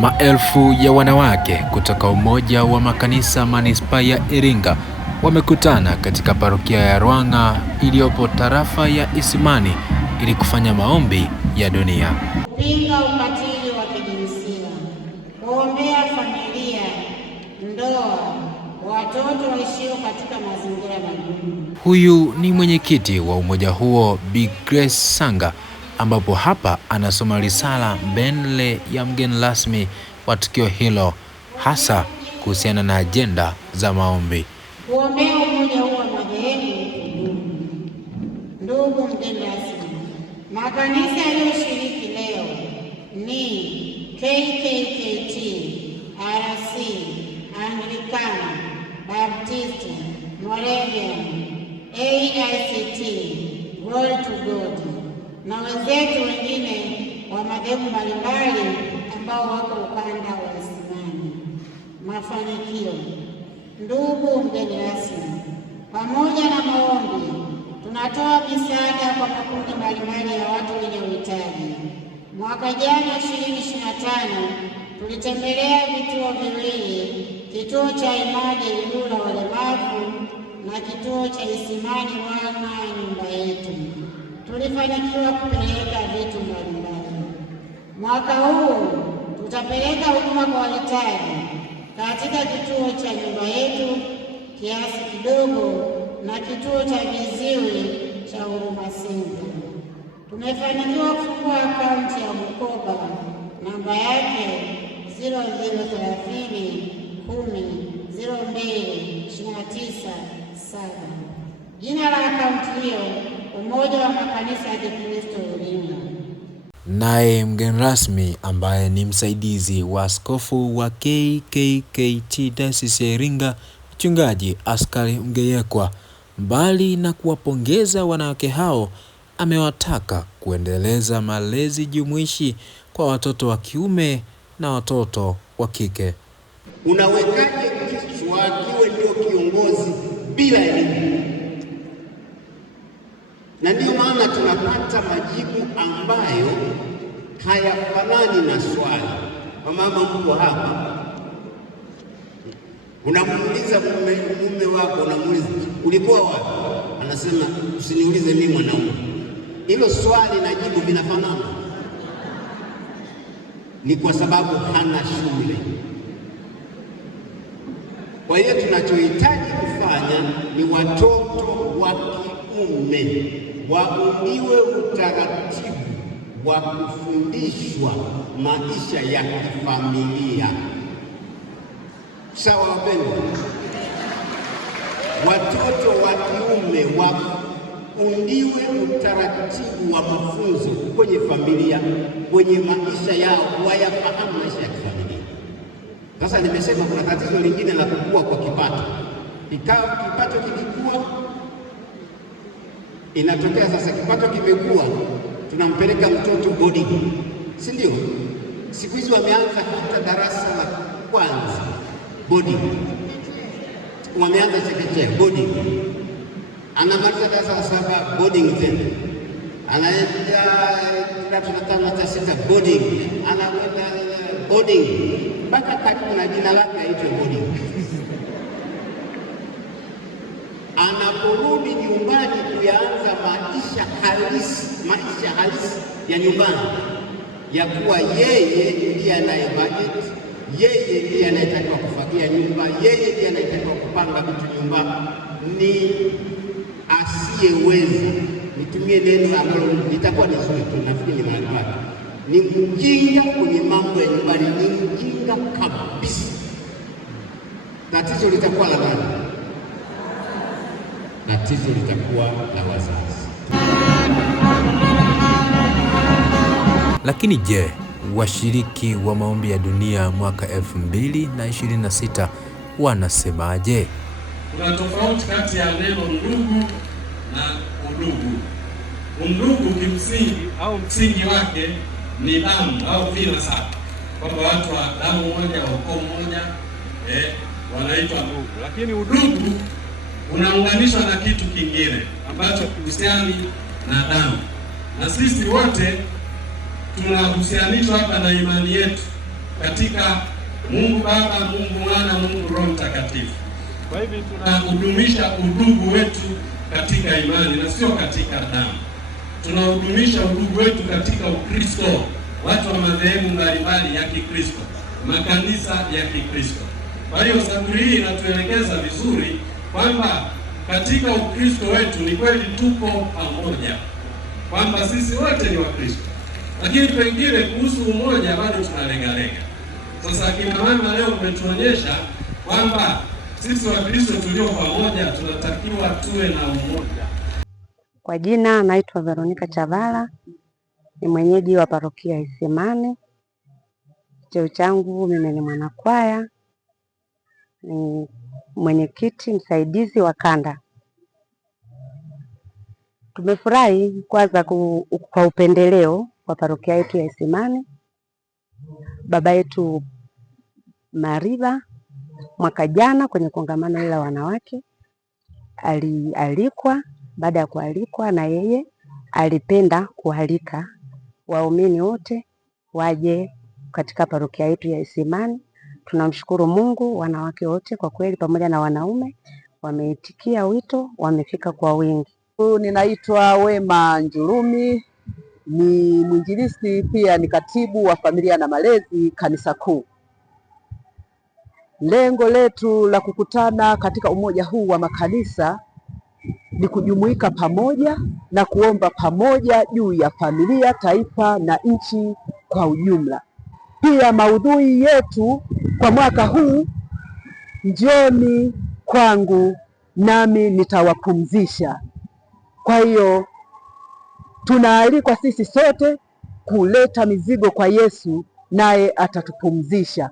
Maelfu ya wanawake kutoka Umoja wa Makanisa Manispaa ya Iringa wamekutana katika parokia ya Ruang'a iliyopo tarafa ya Isimani ili kufanya maombi ya dunia. Kupinga ukatili wa kijinsia, kuombea familia, ndoa, watoto waishio katika mazingira magumu. Huyu ni mwenyekiti wa umoja huo Bi Grace Sanga, ambapo hapa anasoma risala mbele ya mgeni rasmi wa tukio hilo, hasa kuhusiana na ajenda za maombi. Kuombea umoja huu wa madhehebu. Ndugu mgeni rasmi, makanisa yaliyoshiriki leo ni KKKT, RC, Anglikana, Baptisti, Moravian, AICT, Glory to God na wenzetu wengine wa madhehebu mbalimbali ambao wako ukanda wa Isimani. Mafanikio. Ndugu mgeni rasmi, pamoja na maombi, tunatoa misaada kwa makundi mbalimbali ya watu wenye uhitaji. Mwaka jana 2025 tulitembelea vituo viwili, kituo cha Image Ilula walemavu na kituo cha Isimani Ruang'a nyumba yetu. Tulifanikiwa kupeleka vitu mbalimbali. Mwaka huu tutapeleka huduma kwa wahitaji katika kituo cha nyumba yetu kiasi kidogo na kituo cha viziwi cha Huruma Center. Tumefanikiwa kufungua akaunti ya mkoba, namba yake 0030100229 Jina la akaunti hiyo Umoja wa Makanisa ya Kikristo Iringa. Naye mgeni rasmi ambaye ni msaidizi wa askofu wa KKKT Dayosisi ya Iringa, Mchungaji Askari Mgeyekwa, mbali na kuwapongeza wanawake hao, amewataka kuendeleza malezi jumuishi kwa watoto wa kiume na watoto wa kike. Unawekaje kichwa kiwe ndio kiongozi bila elimu? Na ndio maana tunapata majibu ambayo hayafanani na swali. Mama mko hapa, unamuuliza mume wako, unamuuliza ulikuwa wapi? Anasema usiniulize mimi mwanaume. Hilo swali na jibu vinafanana. Ni kwa sababu hana shule. Kwa hiyo tunachohitaji kufanya ni watoto wa kiume waundiwe utaratibu wa kufundishwa maisha ya kifamilia. Sawa wapendwa? Watoto wa kiume waundiwe utaratibu wa mafunzo kwenye familia, kwenye maisha yao, wayafahamu maisha ya kifamilia. Sasa nimesema kuna tatizo lingine la kukua kwa kipato. Kipato kikikua, inatokea sasa kipato kimekuwa, tunampeleka mtoto boarding, si ndio? Siku hizi wameanza hata darasa la kwanza boarding, wameanza chekechea boarding, anamaliza darasa la 7 boarding, tena anaenda kidato cha 5 cha 6 boarding, anakwenda boarding mpaka karibu na jina lake aitwe boarding. Anaporudi nyumbani kuyaanza maisha halisi ya nyumbani, ya kuwa yeye ndiye anaye budget, yeye ndiye anayetakiwa kufagia nyumba, yeye ndiye anayetakiwa kupanga vitu nyumba, ni asiyeweza. Nitumie neno ambalo litakuwa ni zuri tu, nafikiri ni mahali pake. Ni mjinga kwenye mambo ya nyumbani, ni mjinga kabisa. Tatizo litakuwa la nani? Tatizo litakuwa la wazazi. Lakini je, washiriki wa maombi ya dunia mwaka 2026 wanasemaje? Kuna tofauti kati ya neno ndugu na udugu. Undugu kimsingi au msingi wake ni damu au vina sana, kwamba watu wa damu moja, wa ukoo mmoja wanaitwa ndugu. Lakini udugu unaunganishwa na kitu kingine ambacho kihusiani na damu, na sisi wote tunahusianishwa hapa na imani yetu katika Mungu Baba, Mungu Mwana, Mungu Roho Mtakatifu. Kwa hivyo tunahudumisha udugu wetu katika imani na sio katika damu. Tunahudumisha udugu wetu katika Ukristo, watu wa madhehebu mbalimbali ya Kikristo, makanisa ya Kikristo. Kwa hiyo Zaburi hii inatuelekeza vizuri kwamba katika Ukristo wetu ni kweli tuko pamoja, kwamba sisi wote ni Wakristo, lakini pengine kuhusu umoja bado tunalegalega. Sasa kina mama leo umetuonyesha kwamba sisi Wakristo tulio pamoja tunatakiwa tuwe na umoja. Kwa jina naitwa Veronica Chavala, ni mwenyeji wa parokia Isimani. Cheo changu mimi ni mwanakwaya, ni mwenyekiti msaidizi wa kanda. Tumefurahi kwanza kwa upendeleo wa parokia yetu ya Isimani. Baba yetu Mariba mwaka jana kwenye kongamano la wanawake alialikwa. Baada ya kualikwa, na yeye alipenda kualika waumini wote waje katika parokia yetu ya Isimani. Tunamshukuru Mungu, wanawake wote kwa kweli pamoja na wanaume wameitikia wito, wamefika kwa wingi. Ninaitwa Wema Njurumi, ni mwinjilisti pia ni katibu wa familia na malezi kanisa kuu. Lengo letu la kukutana katika umoja huu wa makanisa ni kujumuika pamoja na kuomba pamoja juu ya familia, taifa na nchi kwa ujumla. Pia maudhui yetu kwa mwaka huu, njoni kwangu nami nitawapumzisha. Kwa hiyo tunaalikwa sisi sote kuleta mizigo kwa Yesu, naye atatupumzisha.